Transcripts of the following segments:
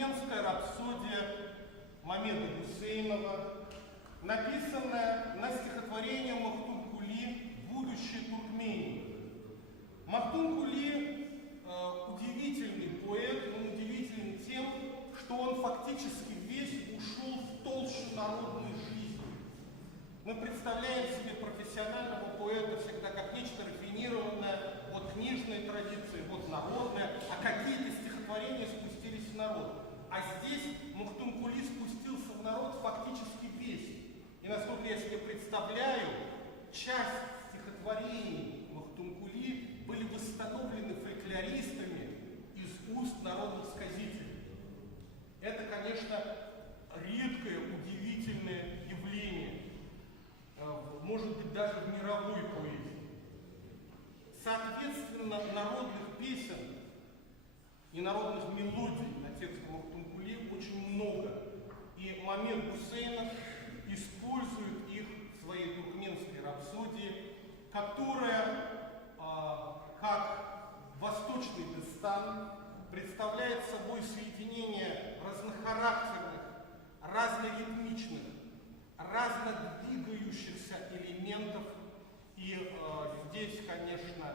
туркменская рапсодия Мамеда Гусейнова, написанная на стихотворение Махтумкули «Будущее Туркмении». Махтумкули удивительный поэт, он удивительный тем, что он фактически весь ушел в толщу народной жизни. Мы представляем себе профессионального поэта всегда как нечто рафинированное, вот книжной традиции, вот народное, а какие-то стихотворения спустились в народ. А здесь Махтумкули спустился в народ фактически весь. И насколько я себе представляю, часть стихотворений Махтумкули были восстановлены фольклористами из уст народных сказителей. Это, конечно, редкое, удивительное явление, может быть, даже в мировой поэзии. Соответственно, народных песен и народных мелодий на тексте Махтумкули очень много. И Мамед Гусейнов использует их в своей туркменской рапсодии, которая, как восточный дестан, представляет собой соединение разнохарактерных, разноритмичных, разнодвигающихся элементов. И здесь, конечно,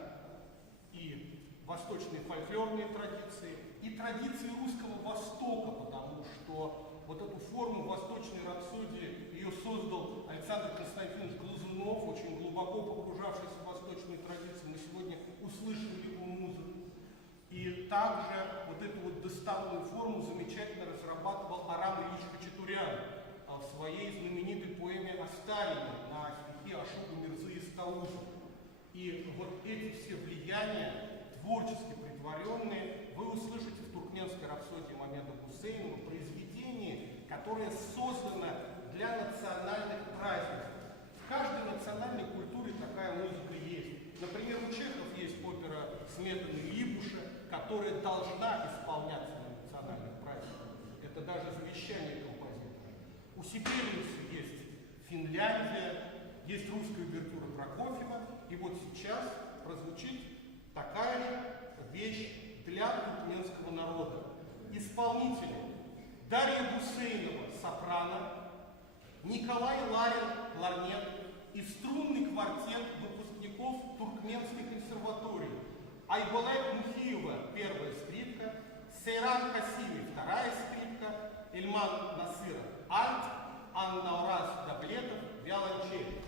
и восточные фольклорные традиции, и традиции русского Востока, потому что вот эту форму восточной рапсодии ее создал Александр Константинович Глазунов, очень глубоко погружавшийся в восточные традиции. Мы сегодня услышали его музыку. И также вот эту вот доставную форму замечательно разрабатывал Арам Ильич Хачатурян в своей знаменитой поэме о Сталине на стихи Ашока Мирзы и Стауза. И вот эти все влияния, творчески притворенные, вы услышите в туркменской рапсодии Мамеда Гусейнова, произведении, которое создано для национальных праздников. В каждой национальной культуре такая музыка есть. Например, у чехов есть опера Сметаны Либуша, которая должна исполняться на национальных праздниках. Это даже завещание композитора. У Сибириуса есть Финляндия, есть русская увертюра Прокофьева, и вот сейчас прозвучит такая вещь для туркменского народа. Исполнители: Дарья Гусейнова, сопрано, Николай Ларин, кларнет и струнный квартет выпускников Туркменской консерватории. Айболет Мухиева, первая скрипка, Сейран Касими, вторая скрипка, Эльман Насыр, альт, Аннаураз Даблетов, виолончель.